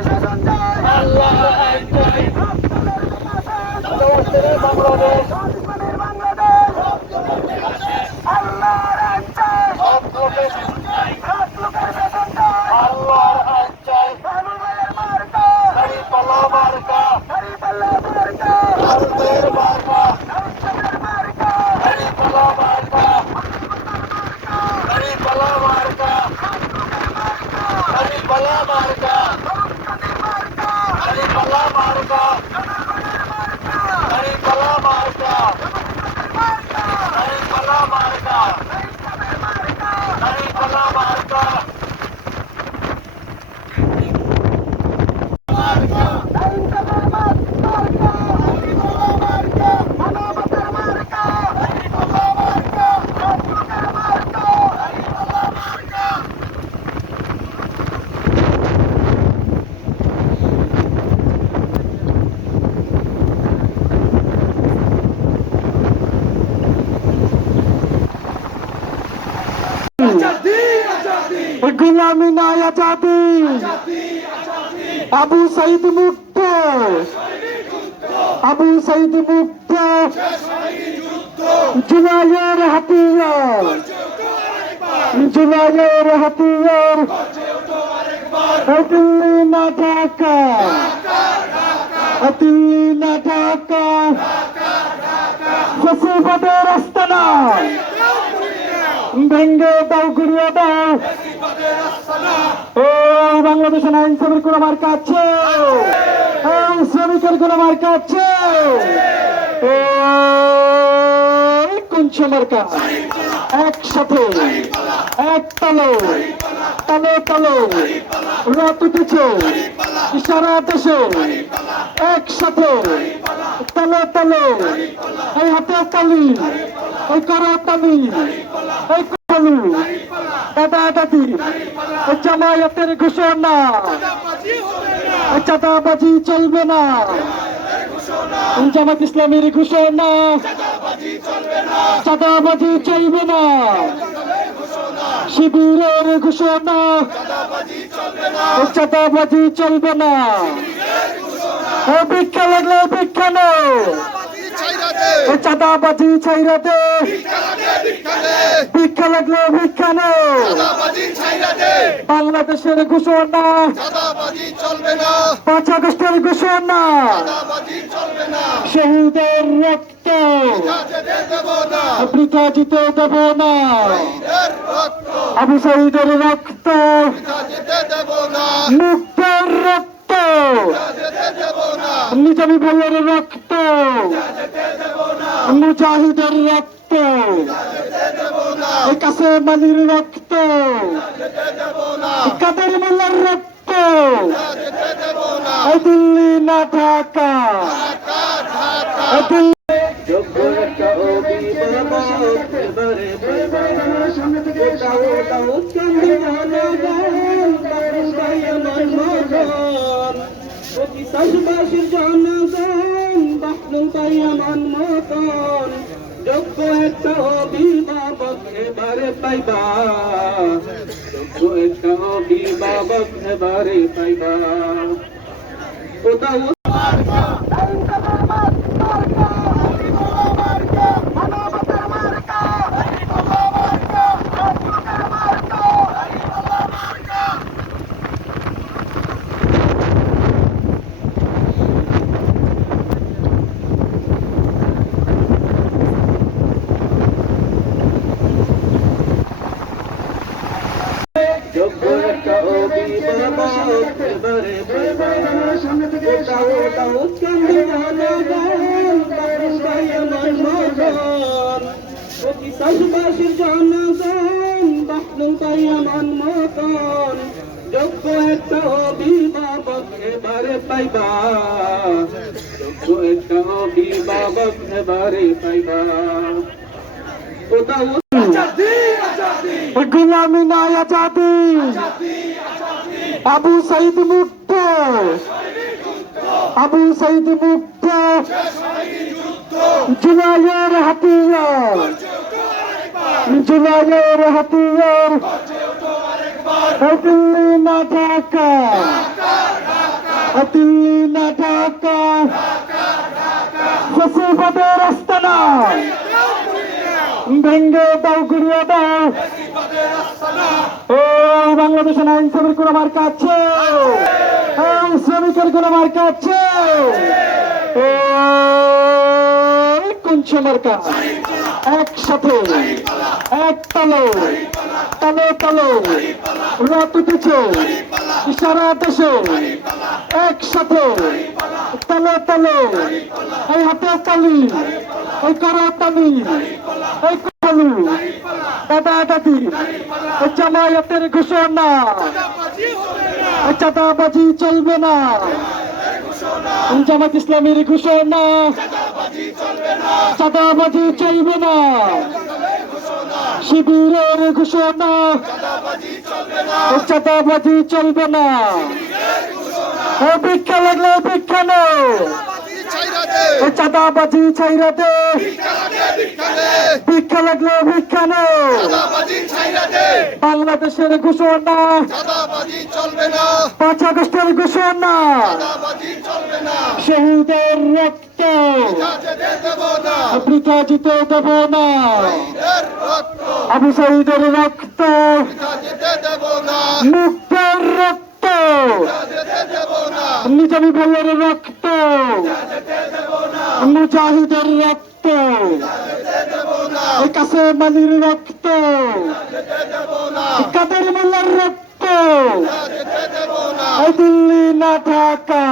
শাসন চাই আল্লাহ নাই আজাদি। আবু সাইদ মুক্ত। আবু সাইদ মুক্ত। জুলাইয়ের হাতিয়ার। জুলাইয়ের হাতিয়ার। দিল্লি না ঢাকা। দিল্লি না ঢাকা। ফসিবাদের আস্তানা। ভেঙ্গে দাও গুড়িয়ে দাও এই বাংলাদেশের আইন শ্রমিক কোন মার্কা আছে? শ্রমিকের কোন মার্কা আছে? একসাথে, এক তালে তালে তালে রাত উঠেছে। একসাথে, তালে তালে, এই হাতে তালি এই করা তালি তালি দাদা দাদি এই জামায়াতের ঘোষণা। চাঁদাবাজি চলবে না। জামাত ইসলামের ঘোষণা। চাঁদাবাজি চলবে না। শিবিরের ঘোষণা। চাঁদাবাজি চলবে না। ও ভিক্ষা লাগলে ভিক্ষা নেই চাঁদাবাজি ছাইরা দে। ভিক্ষা লাগলে ভিক্ষা নেই বাংলাদেশের ঘোষণা পাঁচ আগস্টের ঘোষণা শহীদের রক্ত। বৃথা জিতে দেব না। আবু শহীদের রক্ত। মুক্তের রক্ত। নিজামী ভাইয়ের রক্ত। মুজাহিদের রক্ত। এই কাছে মালির রক্ত। কাদের মোল্লার রক্ত। দিল্লি না ঢাকা। জনগণ তাই এমন মতন যোগ্য একটা অভিভাবক এবারে পাইবা। যোগ্য একটা অভিভাবক এবারে পাইবা। কোথাও ইনসাফের মার্কা মার্কা মানবতার মার্কা মার্কা সব লোকের মার্কা মার্কা যোগ্য একটা অভিভাবক এবারে পাইবা সামনে থেকে চাষবাসের জনগণ বাহলু তাই এমন মতন যোগ্য একটা অভিভাবক এবারে পাইবা যোগ্য একটা অভিভাবক এবারে পাইবা কোথাও গুলামি নাই আজাদি আবু সাইদ মুক্ত। আবু সাইদ মুক্ত। জুলাইয়ের হাতিয়ার। জুলাইয়ের হাতিয়ার। দিল্লি না ঢাকা। দিল্লি না ঢাকা। ফসিবাদের আস্তানা। ভেঙ্গে দাও গুড়িয়ে দাও। ও, বাংলাদেশের আইন শ্রমিক কোন মার্কা আছে এই শ্রমিকের কোন মার্কা আছে ও, কোন মার্কা একসাথে, এক তালে তালে তালে। রথ উঠেছে, সারা দেশে একসাথে। তালে তালে। এই হাতে তালি, এই করা তালি, এই তালু দাদা, দাদি, এই জামায়াতের ঘোষণা। এই চাঁদাবাজি চলবে না। জামাত ইসলামের ঘোষণা। চাঁদাবাজি চলবে না। শিবিরের ঘোষণা। চাঁদাবাজি চলবে না। ও ভিক্ষা লাগলে ভিক্ষা নো ও চাঁদাবাজি ছাইরা দে। ভিক্ষা লাগলে ভিক্ষা নো বাংলাদেশের ঘোষণা। পাঁচ আগস্টের ঘোষণা। শহীদের রক্ত। যেতে দেব না। বৃথা জিতে দেব না। রক্ত। আবু শহীদের রক্ত। মুক্তের রক্ত। নিজামী ভাইয়ের রক্ত। মুজাহিদের রক্ত। কাছে মালির রক্ত। কাদের মোল্লার রক্ত। দিল্লি না ঢাকা।